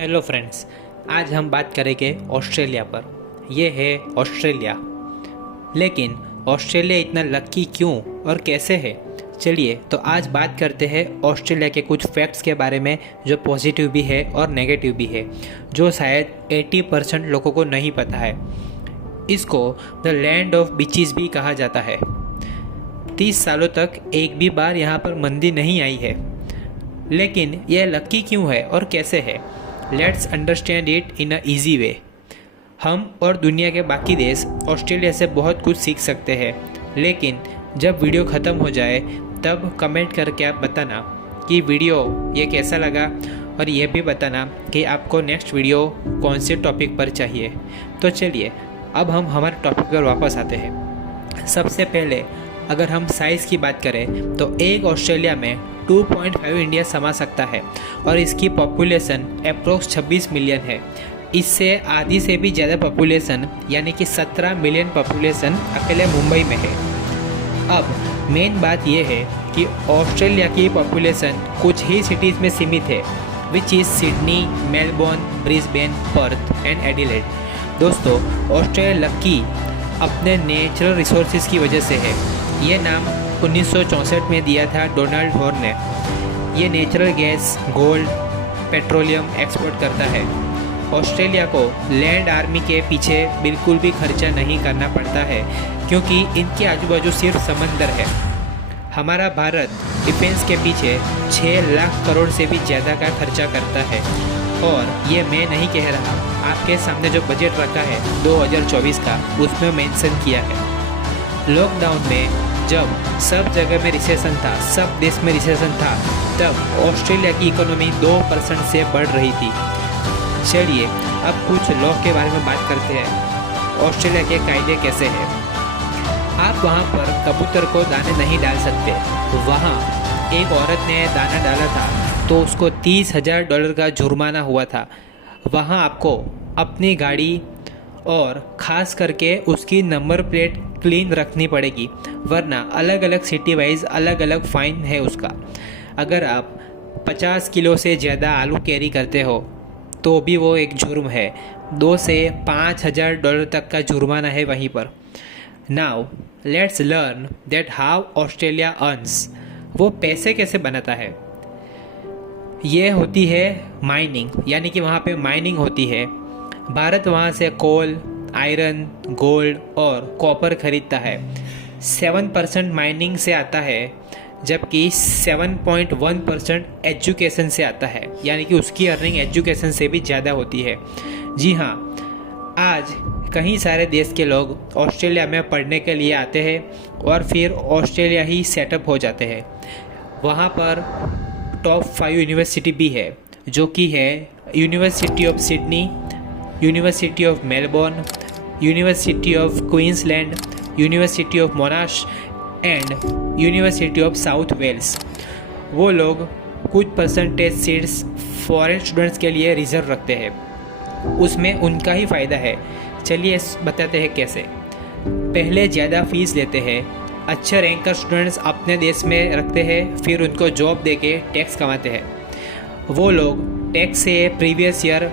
Hello friends, आज हम बात करेंगे ऑस्ट्रेलिया पर। यह है ऑस्ट्रेलिया। लेकिन ऑस्ट्रेलिया इतना लकी क्यों और कैसे है? चलिए तो आज बात करते हैं ऑस्ट्रेलिया के कुछ फैक्ट्स के बारे में, जो पॉजिटिव भी है और नेगेटिव भी है, जो शायद 80% लोगों को नहीं पता है। इसको द लैंड ऑफ बीचेस भी कहा जाता है। 30 सालों तक एक भी बार यहाँ पर मंदी नहीं आई है। लेकिन यह लकी क्यों है और कैसे है? Let's understand it in a easy way. हम और दुनिया के बाकी देश ऑस्ट्रेलिया से बहुत कुछ सीख सकते हैं। लेकिन जब वीडियो ख़त्म हो जाए तब कमेंट करके आप बताना कि वीडियो ये कैसा लगा, और ये भी बताना कि आपको नेक्स्ट वीडियो कौन से टॉपिक पर चाहिए। तो चलिए अब हम हमारे टॉपिक पर वापस आते हैं। सबसे पहले अगर हम साइज़ की बात करें तो एक ऑस्ट्रेलिया में 2.5 इंडिया समा सकता है और इसकी पॉपुलेशन अप्रोक्स 26 मिलियन है। इससे आधी से भी ज़्यादा पॉपुलेशन यानी कि 17 मिलियन पॉपुलेशन अकेले मुंबई में है। अब मेन बात यह है कि ऑस्ट्रेलिया की पॉपुलेशन कुछ ही सिटीज़ में सीमित है, which is Sydney, Melbourne, Brisbane, Perth and Adelaide. दोस्तों, ऑस्ट्रेलिया लकी अपने नेचुरल रिसोर्सेज की वजह से है। ये नाम 1964 में दिया था डोनाल्ड हॉर्न ने। ये natural gas, gold, petroleum export करता है। ऑस्ट्रेलिया को लैंड आर्मी के पीछे बिल्कुल भी खर्चा नहीं करना पड़ता है, क्योंकि इनके आजू बाजू सिर्फ समंदर है। हमारा भारत डिफेंस के पीछे 6 लाख करोड़ से भी ज़्यादा का खर्चा करता है। और ये मैं नहीं कह रहा, आपके सामने जो बजट रखा है 2024 का, उसमें मेंशन किया है। लॉकडाउन में जब सब जगह में रिसेशन था, सब देश में रिसेशन था, तब ऑस्ट्रेलिया की इकोनॉमी 2% से बढ़ रही थी। चलिए अब कुछ लॉ के बारे में बात करते हैं। ऑस्ट्रेलिया के कायदे कैसे हैं? आप वहाँ पर कबूतर को दाने नहीं डाल सकते। वहाँ एक औरत ने दाना डाला था तो उसको $30,000 का जुर्माना हुआ था। वहाँ आपको अपनी गाड़ी और ख़ास करके उसकी नंबर प्लेट क्लीन रखनी पड़ेगी, वरना अलग अलग सिटी वाइज अलग अलग फ़ाइन है उसका। अगर आप 50 किलो से ज़्यादा आलू कैरी करते हो तो भी वो एक जुर्म है। 2 से $5,000 तक का जुर्माना है वहीं पर। Now let's learn that how Australia earns. वो पैसे कैसे बनाता है? ये होती है माइनिंग, यानी कि वहाँ पे माइनिंग होती है। भारत वहाँ से कोल, आयरन, गोल्ड और कॉपर खरीदता है। 7% माइनिंग से आता है, जबकि 7.1% एजुकेशन से आता है, यानी कि उसकी अर्निंग एजुकेशन से भी ज़्यादा होती है। जी हाँ, आज कई सारे देश के लोग ऑस्ट्रेलिया में पढ़ने के लिए आते हैं और फिर ऑस्ट्रेलिया ही सेटअप हो जाते हैं। वहाँ पर टॉप 5 यूनिवर्सिटी भी है, जो कि है University of Sydney, University of Melbourne, University of Queensland, University of Monash and University of South Wales. वो लोग कुछ परसेंटेज सीट्स फॉरेन स्टूडेंट्स के लिए रिजर्व रखते हैं, उसमें उनका ही फ़ायदा है। चलिए बताते हैं कैसे। पहले ज़्यादा फीस लेते हैं, अच्छे रैंक का स्टूडेंट्स अपने देश में रखते हैं, फिर उनको जॉब देके टैक्स कमाते हैं। वो लोग टैक्स से प्रीवियस ईयर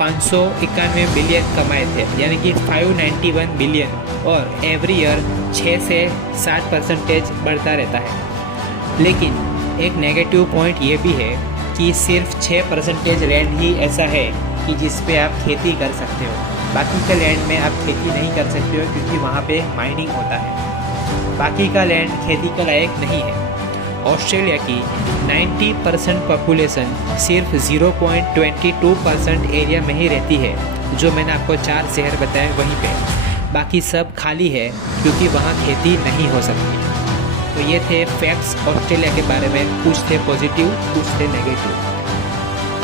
591 बिलियन कमाए थे, यानी कि 591 बिलियन, और एवरी ईयर 6 से 7% बढ़ता रहता है। लेकिन एक नेगेटिव पॉइंट ये भी है कि सिर्फ 6% लैंड ही ऐसा है कि जिस पे आप खेती कर सकते हो। बाकी का लैंड में आप खेती नहीं कर सकते हो, क्योंकि वहाँ पे माइनिंग होता है। बाकी का लैंड खेती का लायक नहीं है। ऑस्ट्रेलिया की 90% पॉपुलेशन सिर्फ 0.22% एरिया में ही रहती है, जो मैंने आपको 4 शहर बताए वहीं पे। बाकी सब खाली है, क्योंकि वहाँ खेती नहीं हो सकती। तो ये थे फैक्ट्स ऑस्ट्रेलिया के बारे में। कुछ थे पॉजिटिव, कुछ थे नेगेटिव।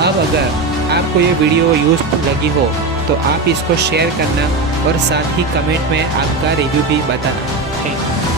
अब अगर आपको ये वीडियो यूज़फुल लगी हो तो आप इसको शेयर करना और साथ ही कमेंट में आपका रिव्यू भी बताना। Thank you.